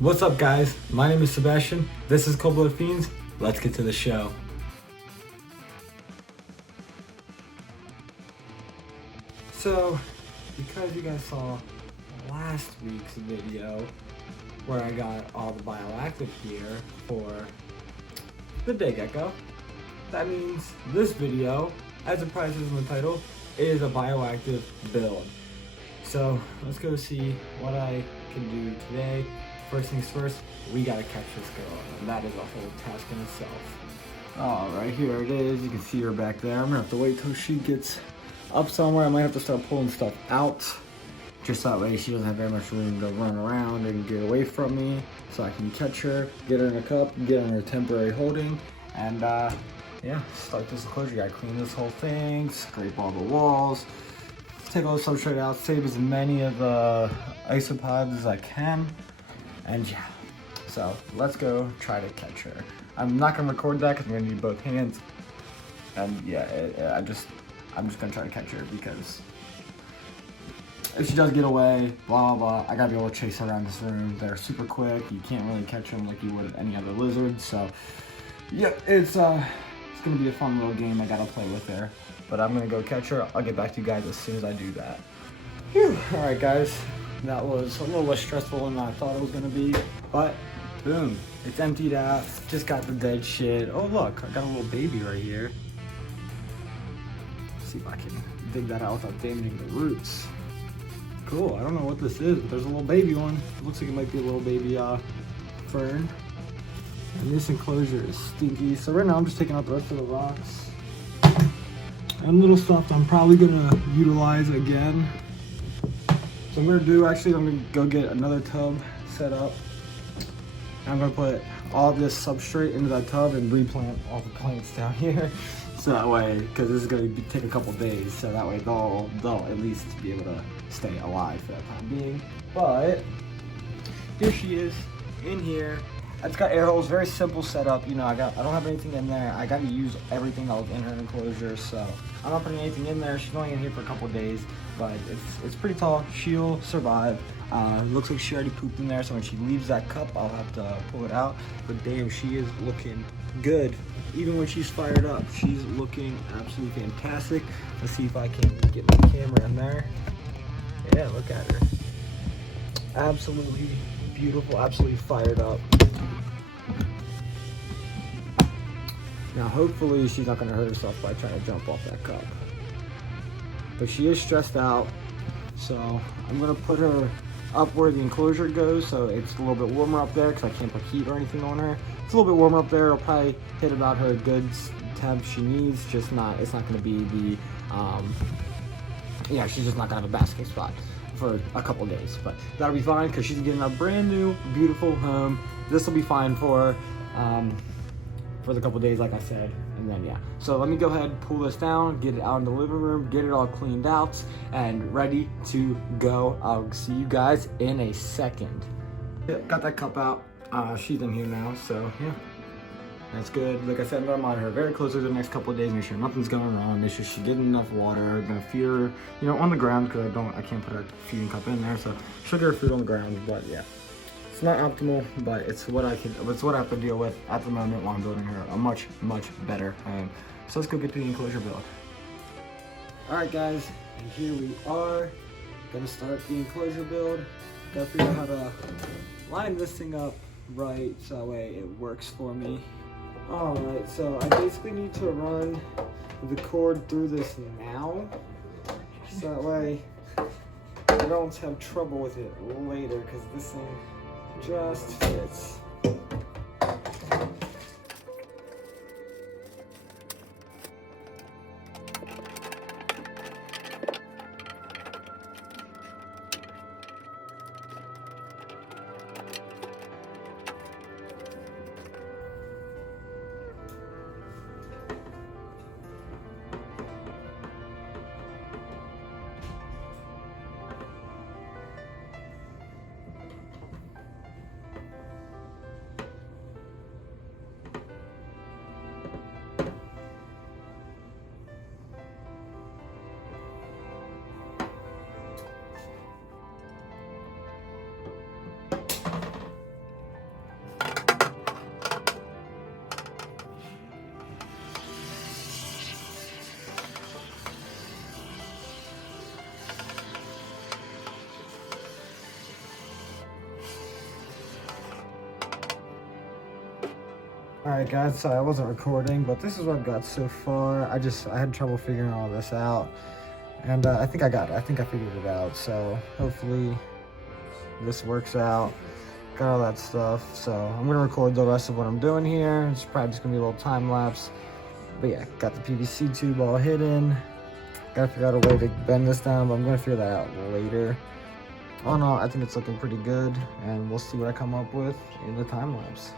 What's up, guys? My name is Sebastian. This is Cold Blood Fiends. Let's get to the show. So, because you guys saw last week's video where I got all the bioactive gear for the day gecko, that means this video, as it prices in the title, is a bioactive build. So let's go see what I can do today. First things first, we gotta catch this girl, and that is a whole task in itself. Alright, here it is. You can see her back there. I'm gonna have to wait till she gets up somewhere. I might have to start pulling stuff out, just that way she doesn't have very much room to run around and get away from me, so I can catch her, get her in a cup, get her in her temporary holding, and yeah, start this enclosure. Gotta clean this whole thing, scrape all the walls, take all the substrate out, save as many of the isopods as I can. And yeah, so let's go try to catch her. I'm not gonna record that because I'm gonna need both hands. And yeah, I'm just gonna try to catch her because if she does get away, blah, blah, blah, I gotta be able to chase her around this room. They're super quick. You can't really catch them like you would any other lizard. So yeah, it's gonna be a fun little game I gotta play with her. But I'm gonna go catch her. I'll get back to you guys as soon as I do that. Whew. All right, guys. That was a little less stressful than I thought it was gonna be, but boom, it's emptied out. Just got the dead shit. Oh look, I got a little baby right here. Let's see if I can dig that out without damaging the roots. Cool, I don't know what this is, but there's a little baby one. It looks like it might be a little baby fern. And this enclosure is stinky. So right now I'm just taking out the rest of the rocks. And little stuff I'm probably gonna utilize again. So I'm gonna go get another tub set up. I'm gonna put all this substrate into that tub and replant all the plants down here. So that way, because this is gonna take a couple days, so that way they'll at least be able to stay alive for that time being. But here she is in here. It's got air holes, very simple setup. You know, I don't have anything in there. I got to use everything that was in her enclosure, so I'm not putting anything in there. She's only in here for a couple days, but it's pretty tall. She'll survive. Looks like she already pooped in there, so when she leaves that cup, I'll have to pull it out. But damn, she is looking good. Even when she's fired up, she's looking absolutely fantastic. Let's see if I can get my camera in there. Yeah, look at her. Absolutely beautiful, absolutely fired up. Now hopefully she's not gonna hurt herself by trying to jump off that cup. But she is stressed out, so I'm gonna put her up where the enclosure goes, so it's a little bit warmer up there because I can't put heat or anything on her. It's a little bit warmer up there. It'll probably hit about her good temp she needs, it's not gonna be the, yeah, she's just not gonna have a basking spot for a couple days, but that'll be fine because she's getting a brand new, beautiful home. This will be fine for the couple days, like I said, and then yeah. So let me go ahead, pull this down, get it out in the living room, get it all cleaned out, and ready to go. I'll see you guys in a second. Yeah, got that cup out. She's in here now, so yeah. That's good. Like I said, I'm gonna monitor her very closely the next couple of days, make sure nothing's going wrong. Make sure she's getting enough water. I'm gonna feed her, you know, on the ground because I can't put a feeding cup in there, so she'll get her food on the ground. But yeah, it's not optimal, but it's what I have to deal with at the moment while I'm building her a much better home. So let's go get to the enclosure build. All right, guys, and here we are. Gonna start the enclosure build. Gotta figure out how to line this thing up right so that way it works for me. Alright, so I basically need to run the cord through this now, so that way I don't have trouble with it later, because this thing just fits. Alright guys, so I wasn't recording, but this is what I've got so far. I had trouble figuring all this out. And I think I got it. I think I figured it out. So hopefully this works out. Got all that stuff. So I'm going to record the rest of what I'm doing here. It's probably just going to be a little time lapse. But yeah, got the PVC tube all hidden. Got to figure out a way to bend this down, but I'm going to figure that out later. All in all, I think it's looking pretty good. And we'll see what I come up with in the time lapse.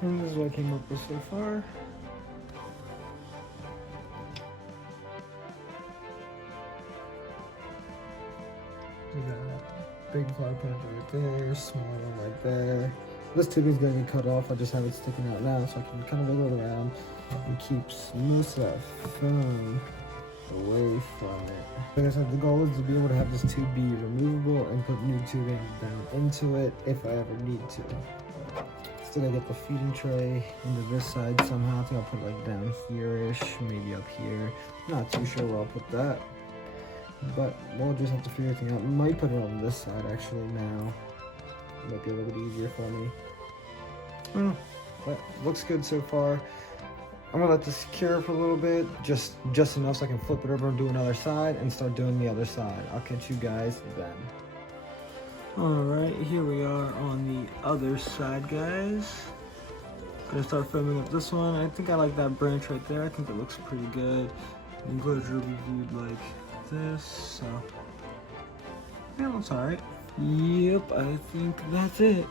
And this is what I came up with so far. We got a big flower plant right there, small one right there. This tube is going to be cut off. I just have it sticking out now so I can kind of wiggle it around and keeps most of that foam away from it. Like I said, the goal is to be able to have this tube be removable and put new tubing down into it if I ever need to. Still gotta get the feeding tray into this side somehow. I think I'll put it like down here-ish, maybe up here. Not too sure where I'll put that. But we'll just have to figure everything out. Might put it on this side actually now. Might be a little bit easier for me. But looks good so far. I'm gonna let this cure for a little bit, just enough so I can flip it over and do another side and start doing the other side. I'll catch you guys then. Alright, here we are on the other side, guys. Gonna start filming up this one. I think I like that branch right there. I think it looks pretty good. The enclosure will be viewed like this, so yeah, that's alright. Yep, I think that's it.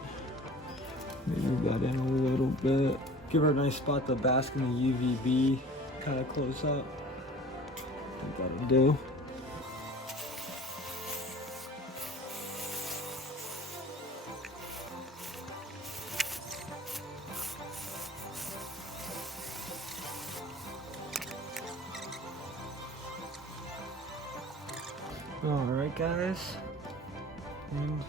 Maybe move that in a little bit. Give her a nice spot to bask in the UVB, kind of close up. I think that'll do. Alright guys, and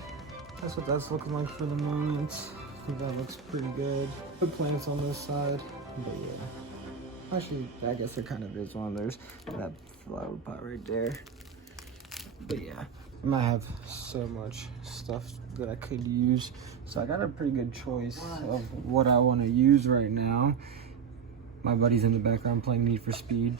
that's what that's looking like for the moment. I think that looks pretty good. Good plants on this side, but yeah. Actually, I guess there kind of is one. There's that flower pot right there. But yeah, I might have so much stuff that I could use. So I got a pretty good choice of what I want to use right now. My buddy's in the background playing Need for Speed.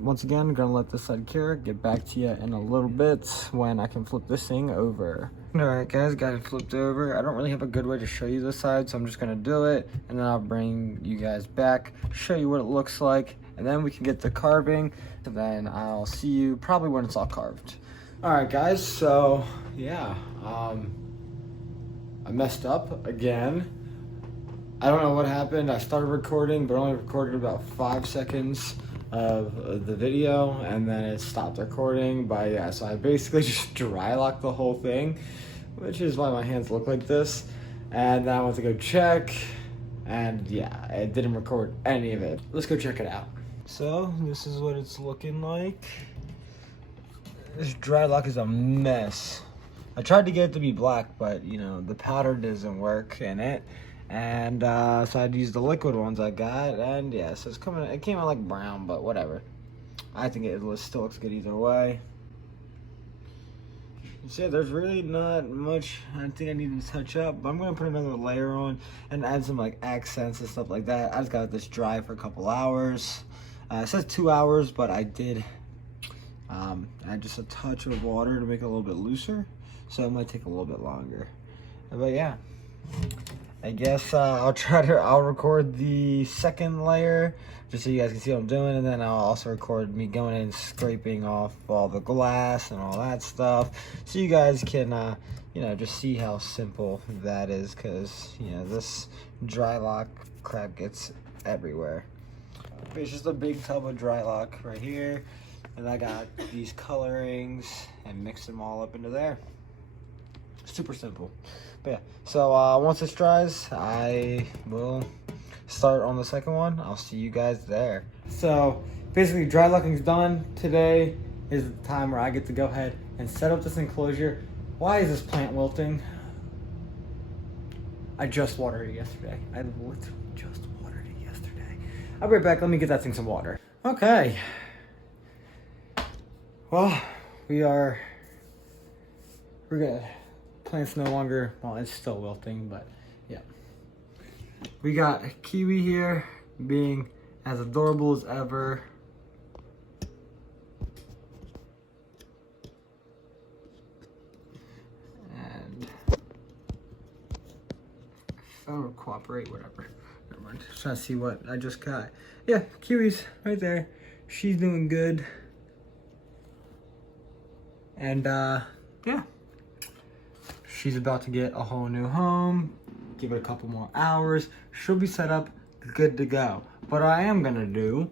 Once again, I'm gonna let this side cure. Get back to you in a little bit when I can flip this thing over. Alright guys, got it flipped over. I don't really have a good way to show you this side, so I'm just gonna do it, and then I'll bring you guys back, show you what it looks like, and then we can get the carving, and then I'll see you probably when it's all carved. Alright guys, so yeah, I messed up again. I don't know what happened. I started recording, but only recorded about 5 seconds of the video, and then it stopped recording. But yeah, so I basically just dry locked the whole thing, which is why my hands look like this. And then I went to go check, and yeah, it didn't record any of it. Let's go check it out. So this is what it's looking like. This dry lock is a mess. I tried to get it to be black, but you know, the powder doesn't work in it. And so I'd use the liquid ones I got, and yeah, so it came out like brown, but whatever. I think it still looks good either way. You see, there's really not much I think I need to touch up, but I'm gonna put another layer on and add some like accents and stuff like that. I just got this dry for a couple hours. It says 2 hours, but I did Add just a touch of water to make it a little bit looser, so it might take a little bit longer. But yeah, I guess I'll record the second layer just so you guys can see what I'm doing, and then I'll also record me going in and scraping off all the glass and all that stuff, so you guys can you know, just see how simple that is, because you know, this dry lock crap gets everywhere. It's just a big tub of dry lock right here, and I got these colorings and mix them all up into there. Super simple. But yeah, so once this dries, I will start on the second one. I'll see you guys there. So basically, dry locking's done. Today is the time where I get to go ahead and set up this enclosure. Why is this plant wilting? I just watered it yesterday. I literally just watered it yesterday. I'll be right back. Let me get that thing some water. Okay. Well, we're good. Plant's no longer, well, it's still wilting, but yeah. We got Kiwi here being as adorable as ever. And if I don't cooperate, whatever. Never mind. Just trying to see what I just got. Yeah, Kiwi's right there. She's doing good. And yeah. She's about to get a whole new home. Give it a couple more hours. She'll be set up, good to go. What I am gonna do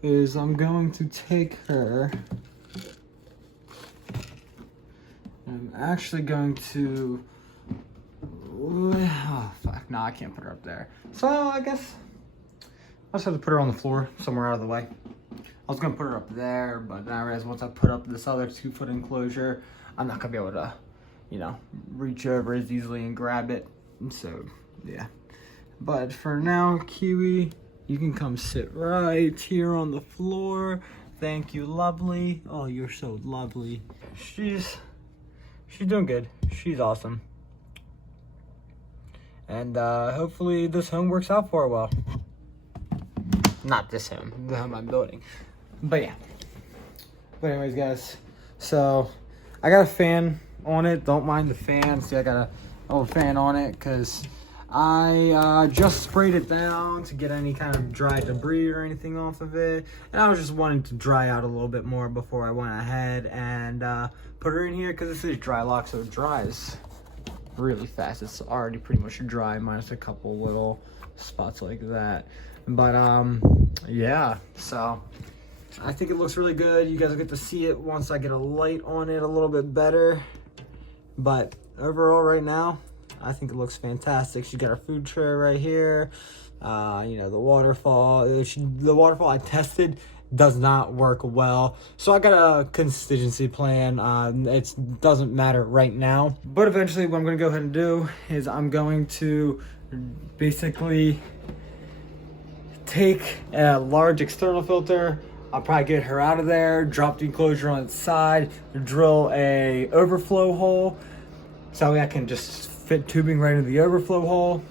is I'm going to take her. I'm actually going to. Oh fuck! No, I can't put her up there. So I guess I'll just have to put her on the floor somewhere out of the way. I was gonna put her up there, but then I realized once I put up this other 2-foot enclosure, I'm not gonna be able to, you know, reach over as easily and grab it. And so, yeah. But for now, Kiwi, you can come sit right here on the floor. Thank you, lovely. Oh, you're so lovely. She's doing good. She's awesome. And hopefully this home works out for her well. Not this home, the home I'm building. But yeah. But anyways, guys, so I got a fan on it. Don't mind the fan. See, I got a old fan on it because I just sprayed it down to get any kind of dry debris or anything off of it, and I was just wanting to dry out a little bit more before I went ahead and put her in here, because this is dry lock, so it dries really fast. It's already pretty much dry minus a couple little spots like that. But yeah, so I think it looks really good. You guys will get to see it once I get a light on it a little bit better. But overall right now, I think it looks fantastic. She's got her food tray right here. You know, the waterfall. The waterfall I tested does not work well. So I got a contingency plan. It doesn't matter right now. But eventually what I'm going to go ahead and do is I'm going to basically take a large external filter. I'll probably get her out of there, drop the enclosure on its side, drill a overflow hole, so I can just fit tubing right into the overflow hole.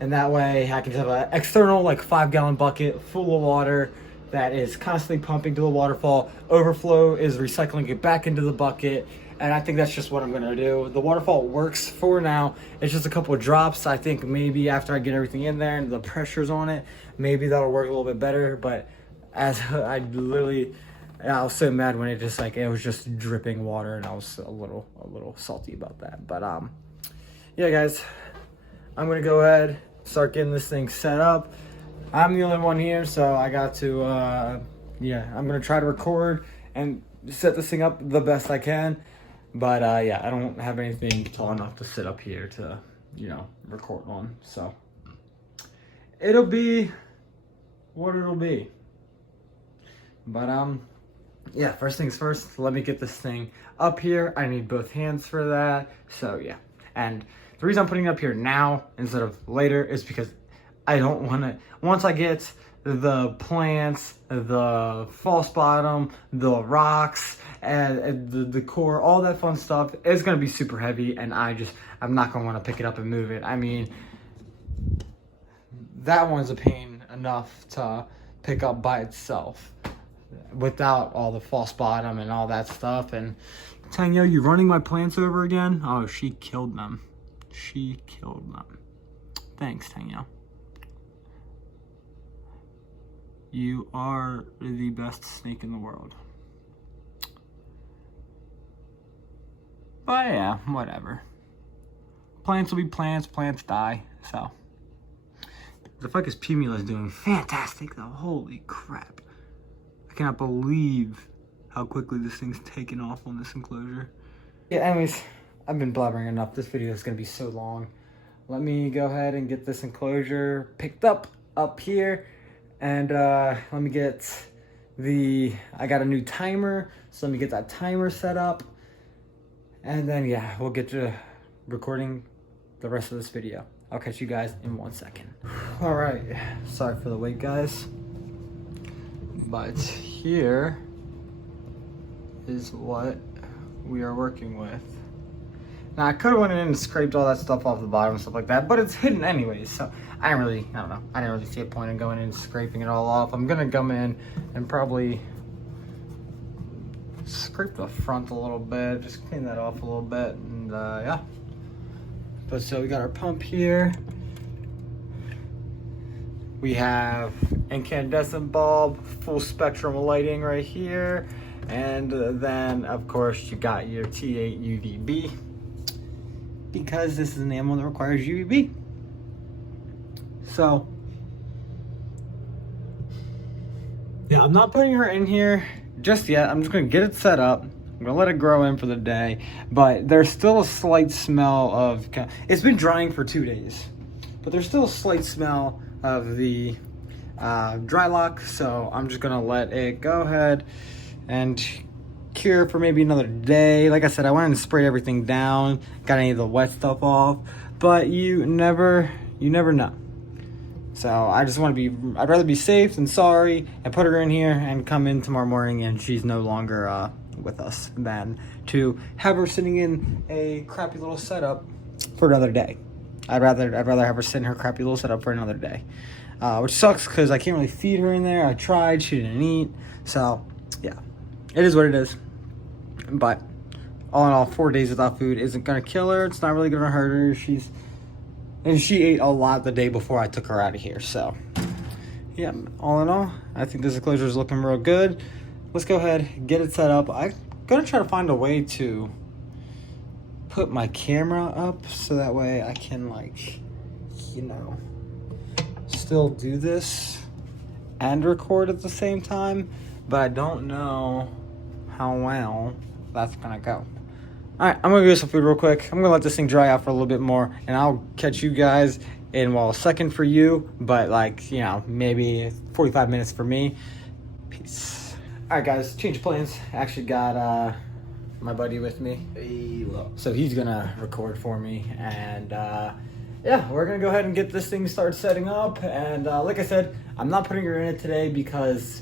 And that way I can just have an external, like 5-gallon bucket full of water that is constantly pumping to the waterfall. Overflow is recycling it back into the bucket. And I think that's just what I'm gonna do. The waterfall works for now. It's just a couple of drops. I think maybe after I get everything in there and the pressure's on it, maybe that'll work a little bit better. But as I was so mad when it just it was just dripping water, and I was a little salty about that. But yeah, guys, I'm gonna go ahead, start getting this thing set up. I'm the only one here, so I got to yeah, I'm gonna try to record and set this thing up the best I can. But yeah, I don't have anything tall enough to sit up here to, you know, record on. So it'll be what it'll be. But yeah, first things first, let me get this thing up here. I need both hands for that. So yeah. And the reason I'm putting it up here now instead of later is because I don't want to, once I get the plants, the false bottom, the rocks, and the core, all that fun stuff, it's going to be super heavy, and I'm not going to want to pick it up and move it. I mean, that one's a pain enough to pick up by itself. without all the false bottom and all that stuff. And Tanya, you running my plants over again? Oh, she killed them. She killed them. Thanks, Tanya. You are the best snake in the world. But yeah, whatever. Plants will be plants, plants die, so. The fuck is Pumula's doing? Fantastic though, holy crap. I cannot believe how quickly this thing's taken off on this enclosure. Yeah, anyways, I've been blabbering enough. This video is gonna be so long. Let me go ahead and get this enclosure picked up here. And let me get I got a new timer, so let me get that timer set up. And then yeah, we'll get to recording the rest of this video. I'll catch you guys in 1 second. All right, sorry for the wait, guys. But here is what we are working with. Now I could have went in and scraped all that stuff off the bottom and stuff like that, but it's hidden anyways, so I don't know. I didn't really see a point in going in and scraping it all off. I'm gonna come in and probably scrape the front a little bit, just clean that off a little bit, and yeah. But so we got our pump here. We have incandescent bulb, full spectrum lighting right here. And then of course you got your T8 UVB, because this is an animal that requires UVB. So yeah, I'm not putting her in here just yet. I'm just gonna get it set up. I'm gonna let it grow in for the day, but there's still a slight smell of, it's been drying for 2 days, but there's still a slight smell of the dry lock. So I'm just gonna let it go ahead and cure for maybe another day. Like I said, I went and sprayed everything down, got any of the wet stuff off, but you never know. So I just want to be, I'd rather be safe than sorry and put her in here and come in tomorrow morning and she's no longer with us, than to have her sitting in a crappy little setup for another day. I'd rather have her sit in her crappy little setup for another day, which sucks because I can't really feed her in there. I tried, she didn't eat. So yeah, it is what it is. But all in all, 4 days without food isn't gonna kill her. It's not really gonna hurt her. She ate a lot the day before I took her out of here. So yeah, all in all, I think this enclosure is looking real good. Let's go ahead, get it set up. I'm gonna try to find a way to put my camera up so that way I can, like, you know, still do this and record at the same time, but I don't know how well that's gonna go. All right, I'm gonna get some food real quick. I'm gonna let this thing dry out for a little bit more, and I'll catch you guys in, well, a second for you, but like, you know, maybe 45 minutes for me. Peace. All right, guys, change of plans. Actually got my buddy with me. Hey, so he's gonna record for me, and yeah, we're gonna go ahead and get this thing started setting up. And like I said, I'm not putting her in it today because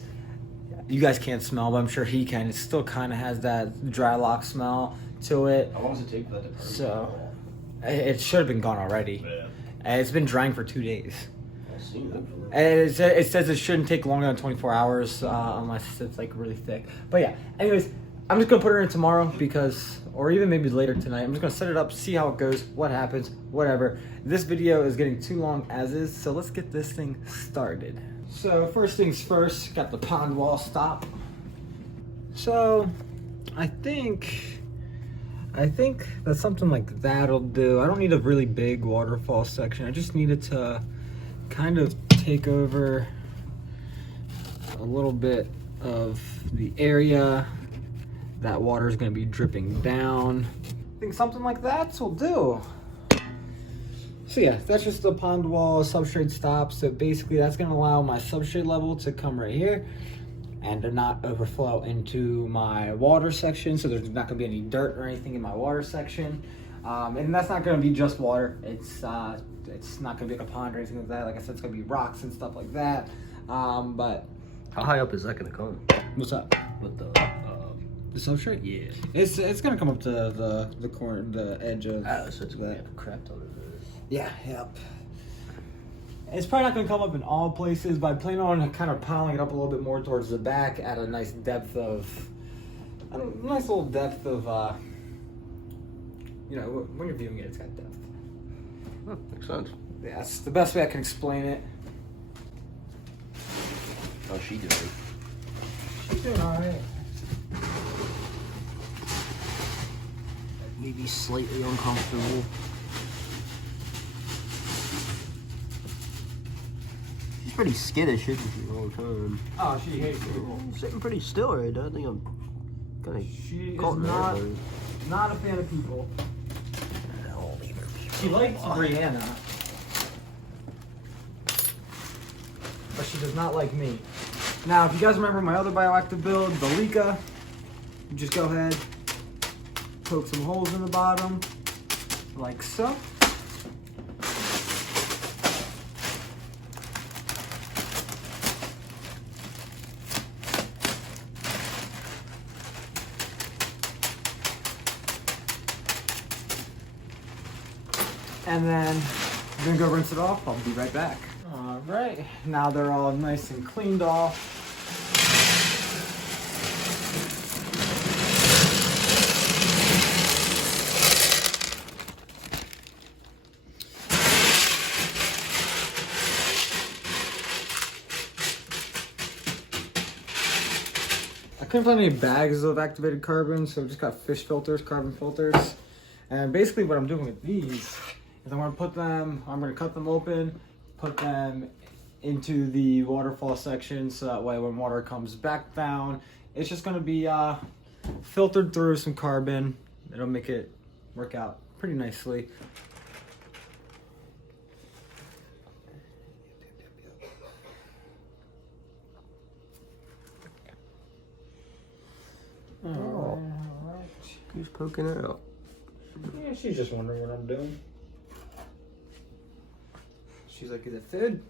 you guys can't smell, but I'm sure he can. It still kind of has that dry lock smell to it. How long does it take for that to burn? So it should have been gone already. Yeah. And it's been drying for 2 days. And it says it shouldn't take longer than 24 hours unless it's like really thick. But yeah, anyways, I'm just gonna put her in tomorrow because, or even maybe later tonight. I'm just gonna set it up, see how it goes, what happens, whatever. This video is getting too long as is, so let's get this thing started. So first things first, got the pond wall stop. So I think that something like that'll do. I don't need a really big waterfall section. I just need it to kind of take over a little bit of the area that water is going to be dripping down. I think something like that will do. So yeah, that's just the pond wall substrate stop. So basically that's going to allow my substrate level to come right here and to not overflow into my water section. So there's not going to be any dirt or anything in my water section. And that's not going to be just water. It's not going to be like a pond or anything like that. Like I said, it's going to be rocks and stuff like that. But how high up is that going to come? What's up? With the substrate? Yeah. It's going to come up to the corner, the edge of. So it's going to have a crap ton of it. Yeah. Yep. It's probably not going to come up in all places, but I plan on kind of piling it up a little bit more towards the back at a nice depth of, nice little depth of, you know, when you're viewing it, it's got depth. Makes sense. Yeah, that's the best way I can explain it. How's she doing? She's doing alright. Maybe slightly uncomfortable. She's pretty skittish, isn't she, all the time? Oh, she hates it. I'm sitting pretty still right now. I think I'm kind of She is caught not a fan of people. I'll leave her. She likes Brianna, but she does not like me. Now, if you guys remember my other bioactive build, the Lika, you just go ahead, poke some holes in the bottom, like so. And then I'm gonna go rinse it off. I'll be right back. All right, now they're all nice and cleaned off. I couldn't find any bags of activated carbon, so I just got fish filters, carbon filters. And basically what I'm doing with these is I'm gonna cut them open, put them into the waterfall section, so that way when water comes back down, it's just gonna be filtered through some carbon. It'll make it work out pretty nicely. Oh. Who's poking out? Yeah, she's just wondering what I'm doing. She's like, is it food?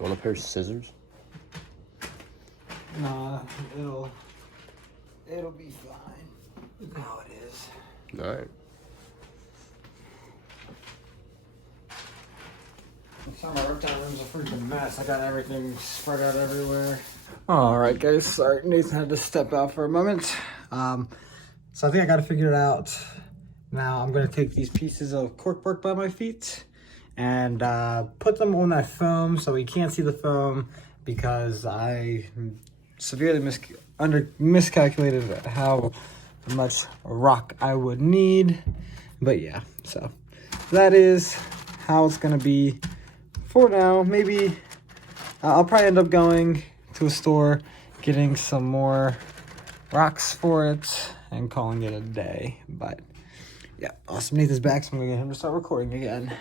You want a pair of scissors? Nah, it'll be fine. Look how it is. Alright. Sorry, my workdown room's a freaking mess. I got everything spread out everywhere. Alright guys, sorry, Nathan had to step out for a moment. So I think I got to figure it out. Now I'm going to take these pieces of corkboard by my feet and put them on that foam so we can't see the foam, because I severely miscalculated how much rock I would need. But yeah, so that is how it's gonna be for now. Maybe I'll probably end up going to a store, getting some more rocks for it, and calling it a day. But yeah, awesome. Nathan's back, so I'm gonna get him to start recording again.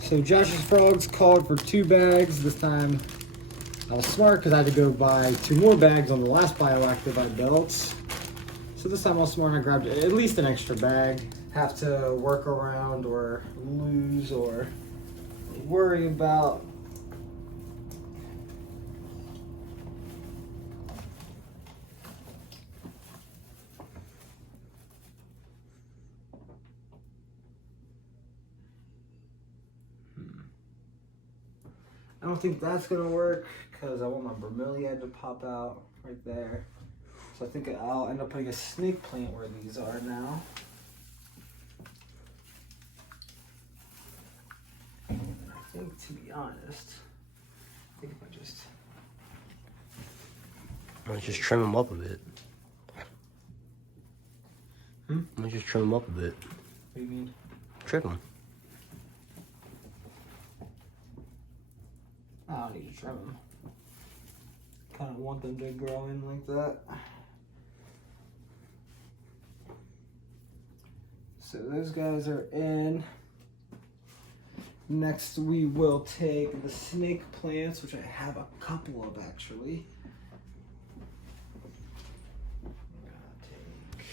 So Josh's Frogs called for 2 bags. This time I was smart because I had to go buy 2 more bags on the last Bioactive I built. So this time I was smart and I grabbed at least an extra bag. Have to work around or lose or worry about. I don't think that's gonna work because I want my bromeliad to pop out right there. So I think I'll end up putting a snake plant where these are now. I think, to be honest, I think if I just... Let's just trim them up a bit. Let's just trim them up a bit. What do you mean? Trim them. I don't need to trim them. Kind of want them to grow in like that. So those guys are in. Next we will take the snake plants, which I have a couple of actually. I'm gonna take...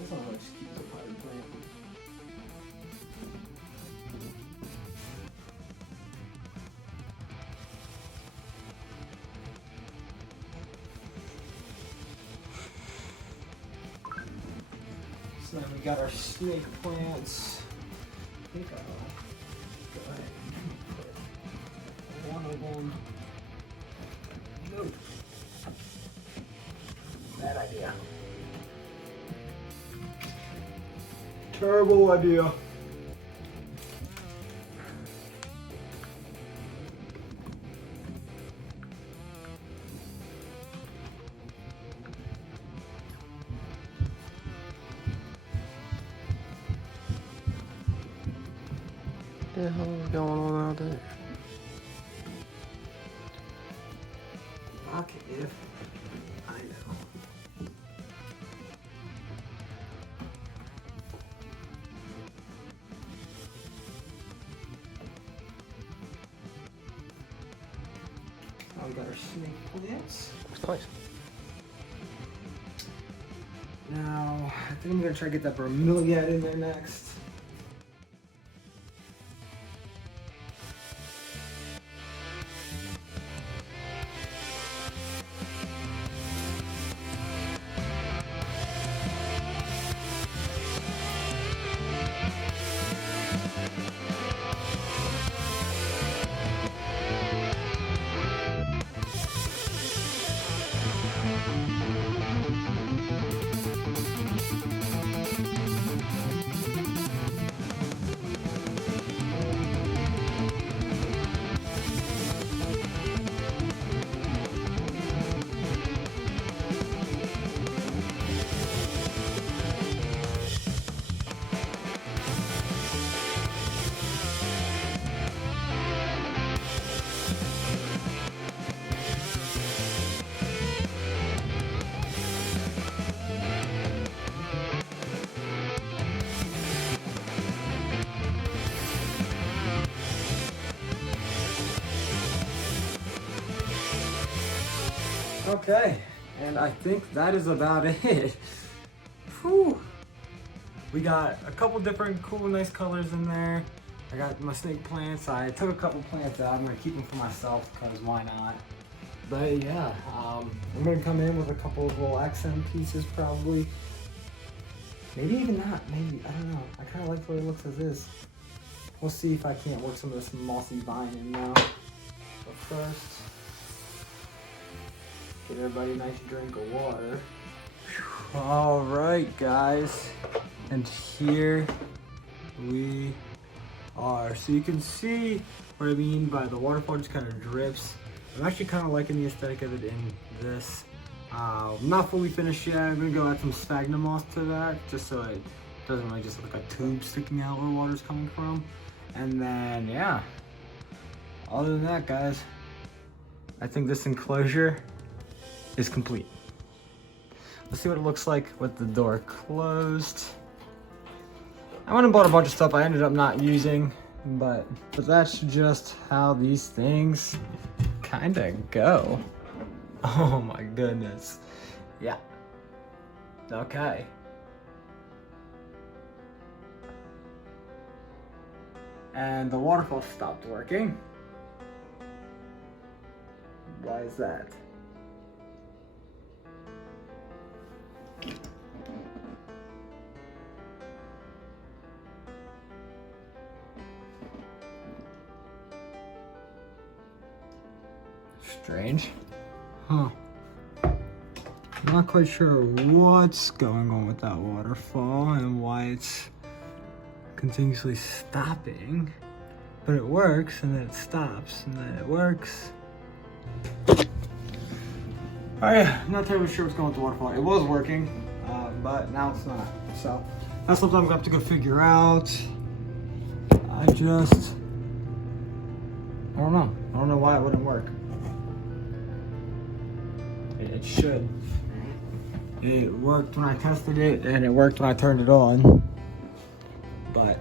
This one looks cute, a potted plant. So then we got our snake plants. I think I'll go ahead and put one of them. Nope. Bad idea. Terrible idea. What the hell is going on out there? Bioactive. I know. Oh, we got our snake plants. Looks nice. Now, I think I'm gonna try to get that bromeliad in there next. Okay, and I think that is about it. Whew. We got a couple different cool, nice colors in there. I got my snake plants. I took a couple plants out. I'm gonna keep them for myself because why not? But yeah, I'm gonna come in with a couple of little accent pieces probably. Maybe even not, maybe, I don't know. I kind of like the way it looks as is. We'll see if I can't work some of this mossy vine in now. But first, get everybody a nice drink of water. All right, guys, and here we are. So you can see what I mean by the waterfall just kind of drips. I'm actually kind of liking the aesthetic of it in this. Not fully finished yet. I'm gonna go add some sphagnum moss to that, just so it doesn't really just look like a tube sticking out where water's coming from. And then, yeah, other than that, guys, I think this enclosure is complete. Let's see what it looks like with the door closed. I went and bought a bunch of stuff I ended up not using, but that's just how these things kind of go. Oh my goodness. Yeah. Okay. And the waterfall stopped working. Why is that? Strange. Huh. Not quite sure what's going on with that waterfall and why it's continuously stopping. But it works, and then it stops, and then it works. I'm not terribly sure what's going on with the waterfall. It was working, but now it's not. So that's something I'm gonna have to go figure out. I don't know. I don't know why it wouldn't work. It should. It worked when I tested it, and it worked when I turned it on. But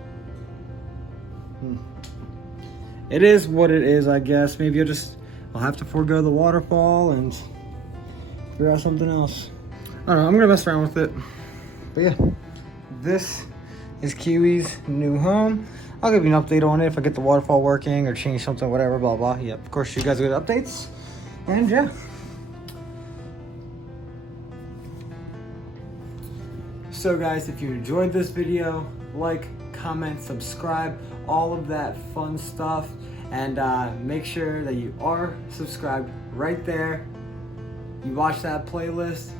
it is what it is, I guess. Maybe I'll have to forego the waterfall and figure out something else. I don't know. I'm gonna mess around with it. But yeah, this is Kiwi's new home. I'll give you an update on it if I get the waterfall working or change something, whatever, blah blah. Yeah, of course, you guys will get updates. And yeah. So guys, if you enjoyed this video, like, comment, subscribe, all of that fun stuff, and make sure that you are subscribed right there. You watch that playlist,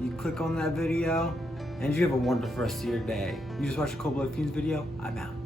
you click on that video, and you have a wonderful rest of your day. You just watched a Cold Blooded Fiends video. I'm out.